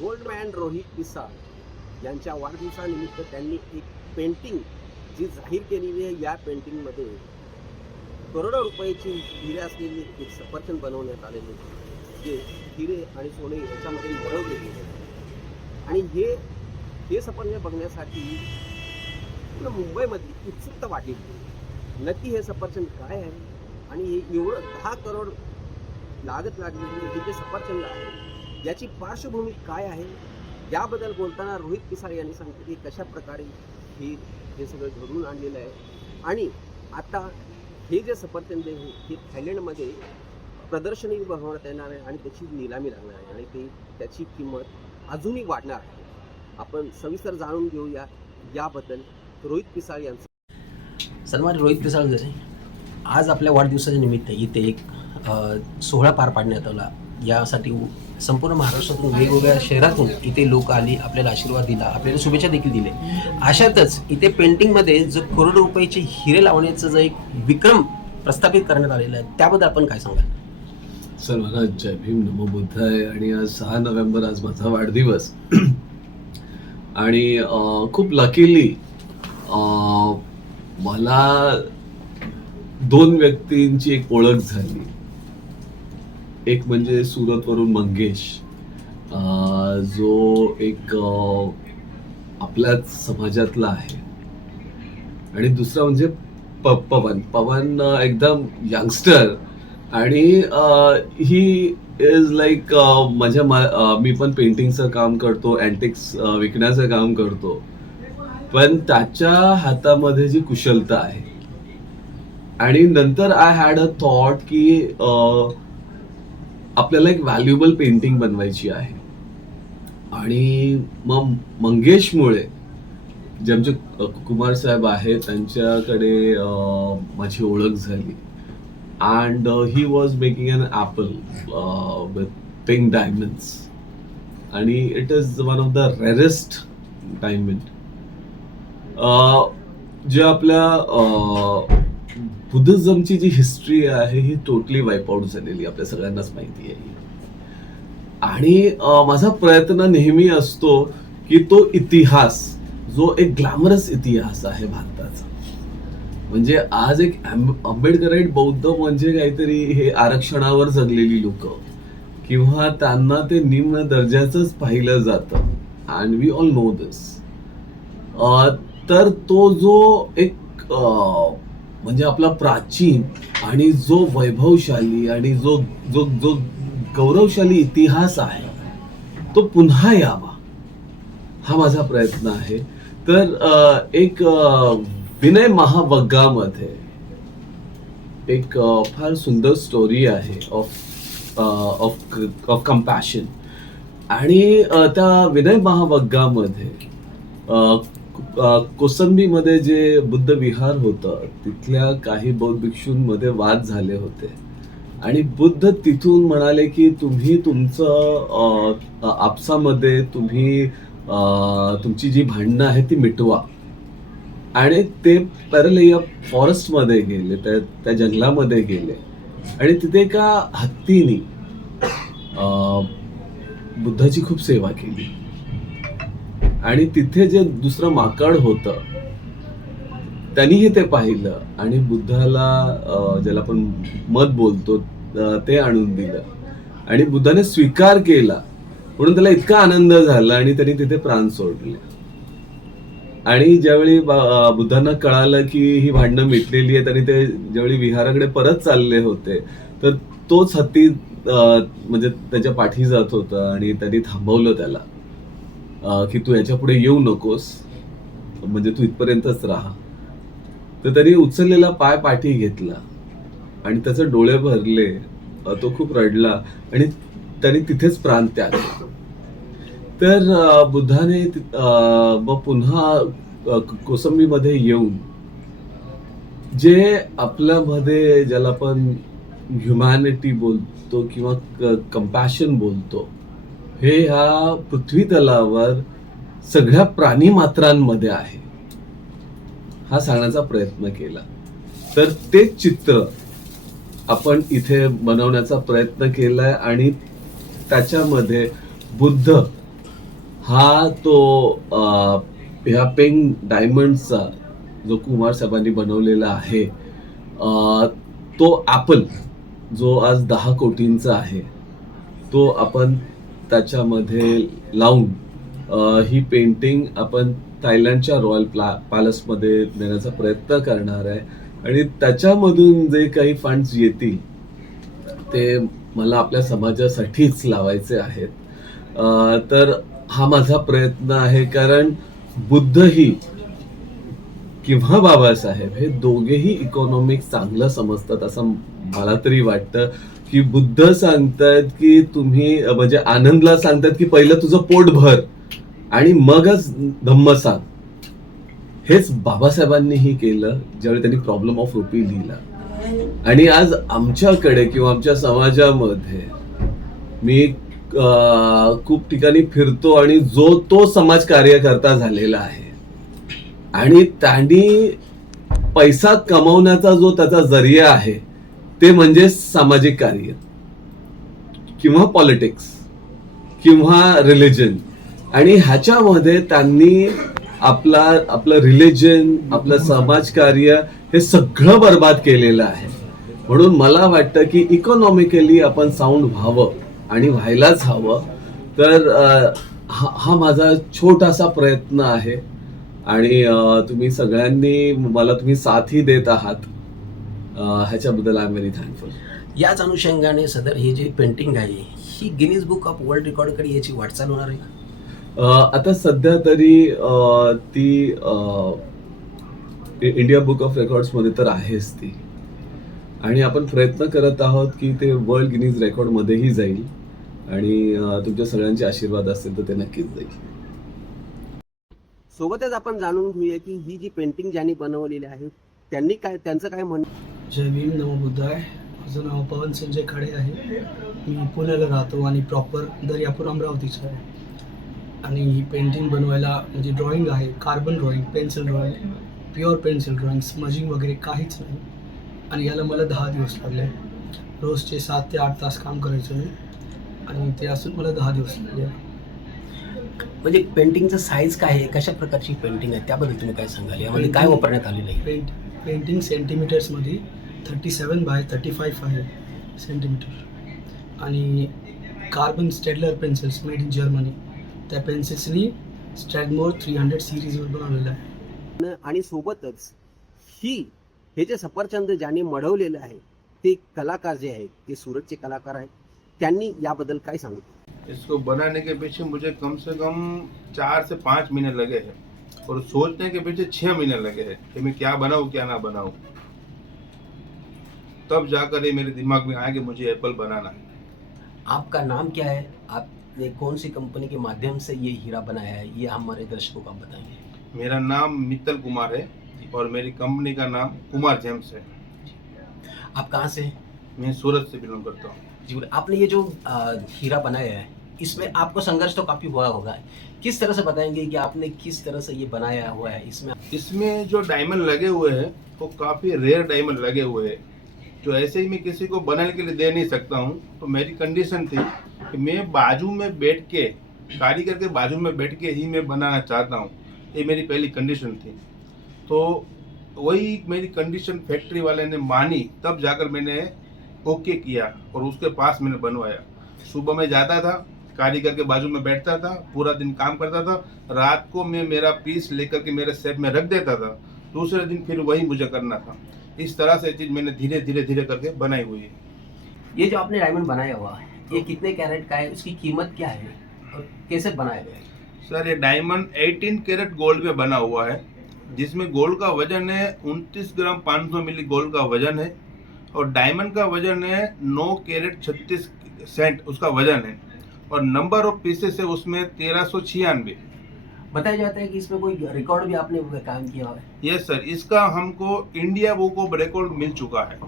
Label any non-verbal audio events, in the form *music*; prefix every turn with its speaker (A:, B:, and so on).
A: Goldman Rohit Pisal यांच्या वाढदिवसानिमित्त त्यांनी एक पेंटिंग जी जाहीर केलेली आहे या पेंटिंगमध्ये करोडो रुपयाची हिरे असलेली एक सफरचंद बनवण्यात आलेले जे हिरे आणि सोने याच्यामध्ये मिळवले गेले आणि हे हे सफरचंद बघण्यासाठी पूर्ण मुंबईमधली उत्सुकता वाटली नक्की हे सफरचंद काय आहे? आणि हे एवढं दहा करोड लागत लागलेली हे जे सफरचंद आहे याची पार्श्वभूमी काय आहे? याबद्दल बोलताना रोहित पिसाळ यांनी सांगितलं की कशा प्रकारे हे हे सगळं घडून आणलेलं आहे. आणि आता हे जे सफरचंद आहे हे थायलंडमध्ये प्रदर्शनी भरवण्यात येणार आहे आणि त्याची निलामी लागणार आहे. आणि ते त्याची किंमत अजूनही वाढणार आहे. आपण सविस्तर जाणून घेऊया याबद्दल रोहित पिसाळ यांचं.
B: सन्मान रोहित पिसाळ जसे आज आपल्या वाढदिवसाच्या निमित्त इथे एक सोहळा पार पाडण्यात आला. यासाठी संपूर्ण महाराष्ट्रातून वेगवेगळ्या शहरातून इथे लोक आली आपल्याला आशीर्वाद दिला आपल्याला शुभेच्छा देखील दिले. अशातच इथे पेंटिंगमध्ये जो करोड रुपयाचे हिरे लावण्याचा जो एक विक्रम प्रस्थापित करण्यात आलेला आहे त्याबद्दल आपण काय सांगाल?
C: सर्वांना जय भीम नमो बुद्धाय. आणि आज सहा नोव्हेंबर आज माझा वाढदिवस. *clears throat* आणि खूप लकीली मला दोन व्यक्तींची एक ओळख झाली. एक म्हणजे सुरतवरून मंगेश. जो एक आपल्याच समाजातला आहे. आणि दुसरा म्हणजे प पवन. पवन एकदम यंगस्टर आणि ही इज लाईक माझ्या मा- मी पण पेंटिंगचं काम करतो अँटिक्स विकण्याचं काम करतो. पण त्याच्या हातामध्ये जी कुशलता आहे. आणि नंतर आय हॅड अ थॉट की अं, आपल्याला एक व्हॅल्युएबल पेंटिंग बनवायची आहे. आणि मग मंगेशमुळे जे आमचे कुमार साहेब आहेत त्यांच्याकडे माझी ओळख झाली. And he was making an apple with pink diamonds आणि it is one of the rarest diamond जे आपल्या बुद्धिझमची जी हिस्ट्री आहे ही टोटली वाईप आउट झालेली आपल्या सगळ्यांनाच माहिती आहे आणि माझा प्रयत्न नेहमी असतो की तो इतिहास जो एक ग्लॅमरस इतिहास आहे भारताचा. म्हणजे आज एक आंबेडकराईट बौद्ध म्हणजे काहीतरी हे आरक्षणावर जगलेली लोक. किंवा त्यांना ते निम्न दर्जाचंच पाहिलं जातं. And we all know this तर तो जो एक म्हणजे आपला प्राचीन आणि जो वैभवशाली आणि जो जो जो गौरवशाली इतिहास आहे तो पुन्हा यावा. हा माझा प्रयत्न आहे. तर एक विनय महावग्गामध्ये एक फार सुंदर स्टोरी आहे ऑफ ऑफ ऑफ कम्पॅशन आणि त्या विनय महावग्गामध्ये कोसंबीमध्ये जे बुद्ध विहार होतं तिथल्या काही बौद्ध भिक्षूंमध्ये वाद झाले होते. आणि बुद्ध तिथून म्हणाले की तुम्ही तुमचं आपसामध्ये तुम्ही तुमची जी भांडणं आहे ती मिटवा. आणि ते परलय फॉरेस्टमध्ये गेले त्या त्या जंगलामध्ये गेले. आणि तिथे एका हत्तीनी बुद्धाची खूप सेवा केली. आणि तिथे जे दुसरं माकड होतं त्यांनीही ते पाहिलं आणि बुद्धाला ज्याला आपण मत बोलतो ते आणून दिलं. आणि बुद्धाने स्वीकार केला. म्हणून त्याला इतका आनंद झाला आणि त्यांनी तिथे प्राण सोडले. आणि ज्यावेळी बुद्धांना कळालं की ही भांडणं मिटलेली आहेत आणि ते ज्यावेळी विहाराकडे परत चालले होते तर तोच हत्ती म्हणजे त्याच्या पाठी जात होता आणि त्यांनी थांबवलं त्याला. की तू याच्यापुढे येऊ नकोस म्हणजे तू इथपर्यंतच राहा. तर त्यांनी उचललेला पाय पाठी घेतला आणि त्याचे डोळे भरले. तो खूप रडला आणि त्यांनी तिथेच प्राण त्याग तर बुद्धाने मग पुन्हा कोसंबीमध्ये येऊन जे आपल्यामध्ये ज्याला आपण ह्युमॅनिटी बोलतो किंवा कम्पॅशन बोलतो हे ह्या पृथ्वीतलावर सगळ्या प्राणी मात्रांमध्ये आहे. हा सांगण्याचा प्रयत्न केला. तर ते चित्र आपण इथे बनवण्याचा प्रयत्न केलाय आणि त्याच्यामध्ये बुद्ध हा तो ह्या पेंग डायमंडचा जो कुमार साहेबांनी बनवलेला आहे तो ॲपल जो आज दहा कोटींचा आहे तो आपण त्याच्यामध्ये लावून ही पेंटिंग आपण थायलंडच्या रॉयल प्ला पॅलेसमध्ये देण्याचा प्रयत्न करणार आहे. आणि त्याच्यामधून जे काही फंड्स येतील ते मला आपल्या समाजासाठीच लावायचे आहेत. तर हा माझा प्रयत्न आहे कारण बुद्धही किंवा बाबासाहेब हे दोघेही इकॉनॉमिक्स चांगलं समजतात असं मला तरी वाटतं. की बुद्ध सांगतात की तुम्ही म्हणजे आनंदला सांगतात की पहिलं तुझं पोट भर आणि मगच धम्म सांग. हेच बाबासाहेबांनीही केलं ज्यावेळी त्यांनी प्रॉब्लेम ऑफ रुपी लिहिला. आणि आज आमच्याकडे किंवा आमच्या समाजामध्ये मी खूप ठिकाणी फिरतो आणि जो तो समाज कार्यकर्ता झालेला आहे. आणि त्यांनी पैसा कमवण्याचा जो त्याचा जरिया आहे ते म्हणजे सामाजिक कार्य किंवा पॉलिटिक्स किंवा रिलिजन आणि ह्याच्यामध्ये त्यांनी आपला आपलं रिलिजन आपलं समाजकार्य हे सगळं बर्बाद केलेलं आहे. म्हणून मला वाटतं की इकॉनॉमिकली आपण साऊंड व्हावं आणि व्हायलाच हवं. तर हा हा माझा छोटासा प्रयत्न आहे. आणि तुम्ही सगळ्यांनी मला तुम्ही साथही देत आहात. ह्याच्याबद्दल आय एम व्हेरी थँकफुल
B: याच अनुषंगाने सदर हे जे पेंटिंग आहे ही गिनीज बुक ऑफ वर्ल्ड रेकॉर्डकडे याची वाटचाल होणार आहे का?
C: आता सध्या तरी ती इंडिया बुक ऑफ रेकॉर्ड्समध्ये तर आहेच ती. आणि आपण प्रयत्न करत आहोत की ते वर्ल्ड गिनीज रेकॉर्डमध्येही जाईल आणि तुमच्या सगळ्यांचे आशीर्वाद असतील तर ते नक्कीच जाईल.
A: सोबतच आपण जाणून घेऊया की ही जी पेंटिंग ज्यांनी बनवलेली आहे त्यांनी काय त्यांचं काय म्हणणं?
D: जय भीम नमो बुद्धाय. माझं नाव पवन संजय खाडे आहे. मी पुण्याला राहतो आणि प्रॉपर दर्यापूर अमरावतीचा आहे आणि ही पेंटिंग बनवायला म्हणजे ड्रॉइंग आहे carbon drawing pencil drawing pure pencil drawing smudging वगैरे काहीच नाही. आणि याला मला दहा दिवस लागले. रोजचे सात ते आठ तास काम करायचं मी. आणि ते असून मला दहा दिवस लागले.
B: म्हणजे पेंटिंगचं साईज काय आहे? कशा प्रकारची पेंटिंग आहे? त्याबद्दल तुम्ही काय सांगाल? यामध्ये काय वापरण्यात आलेलं आहे?
D: Paint painting सेंटीमीटर्समध्ये thirty seven by thirty five आहे सेंटीमीटर आणि carbon Staedtler pencils made in Germany त्या पेन्सिल्सनी स्ट्रॅडमोर थ्री हंड्रेड सिरीजवर बनवलेलं आहे.
A: आणि सोबतच ही हे जे सफरचंद ज्यांनी मढवलेलं आहे ते कलाकार जे आहेत ते सूरतचे कलाकार आहेत त्यांनी याबद्दल काय सांगितलं?
E: इसको बनाने के पीछे मुझे कम से कम चार से पाँच महीने लगे हैं और सोचने के पीछे छः महीने लगे हैं कि मैं क्या बनाऊँ क्या ना बनाऊँ। तब जाकर ये मेरे दिमाग में आया कि मुझे एप्पल बनाना है।
B: आपका नाम क्या है? आपने कौन सी कंपनी के माध्यम से ये हीरा बनाया है? ये हमारे दर्शकों को आप बताएँगे
E: मेरा नाम मित्तल कुमार है और मेरी कंपनी का नाम कुमार जेम्स है।
B: आप कहाँ से हैं?
E: मैं सूरत से बिलोंग करता हूँ।
B: जी आपने ये जो आ, हीरा बनाया है इसमें आपको संघर्ष तो काफ़ी हुआ होगा। किस तरह से बताएँगे कि आपने किस तरह से ये बनाया हुआ है इसमें?
E: इसमें जो डायमंड लगे हुए हैं वो काफ़ी रेयर डायमंड लगे हुए हैं। जो ऐसे ही मैं किसी को बनाने के लिए दे नहीं सकता हूँ तो मेरी कंडीशन थी कि मैं बाजू में बैठ के कारीगर के बाजू में बैठ के ही मैं बनाना चाहता हूँ। ये मेरी पहली कंडीशन थी। तो वही मेरी कंडीशन फैक्ट्री वाले ने मानी, तब जाकर मैंने ओके किया और उसके पास मैंने बनवाया। सुबह में जाता था कारीगर के बाजू में बैठता था, पूरा दिन काम करता था, रात को मैं मेरा पीस लेकर के मेरे सेप में रख देता था, दूसरे दिन फिर वही मुझे करना था। इस तरह से चीज़ मैंने धीरे धीरे धीरे करके बनाई हुई है।
B: ये जो आपने डायमंड बनाया हुआ है ये कितने कैरेट का है उसकी कीमत क्या है और कैसे बनाया गया है?
E: सर ये डायमंड 18 कैरेट गोल्ड में बना हुआ है जिसमें गोल्ड का वज़न है 29 ग्राम 500 मिली गोल्ड का वज़न है और डायमंड का वज़न है 9 कैरेट 36 सेंट उसका वज़न है और नंबर ऑफ़ पीसेस है उसमें तेरह सौ छियानवे।
B: बताया जाता है कि इसमें कोई रिकॉर्ड भी आपने काम किया हुआ है?
E: यस सर इसका हमको इंडिया बुक ऑफ रिकॉर्ड मिल चुका है।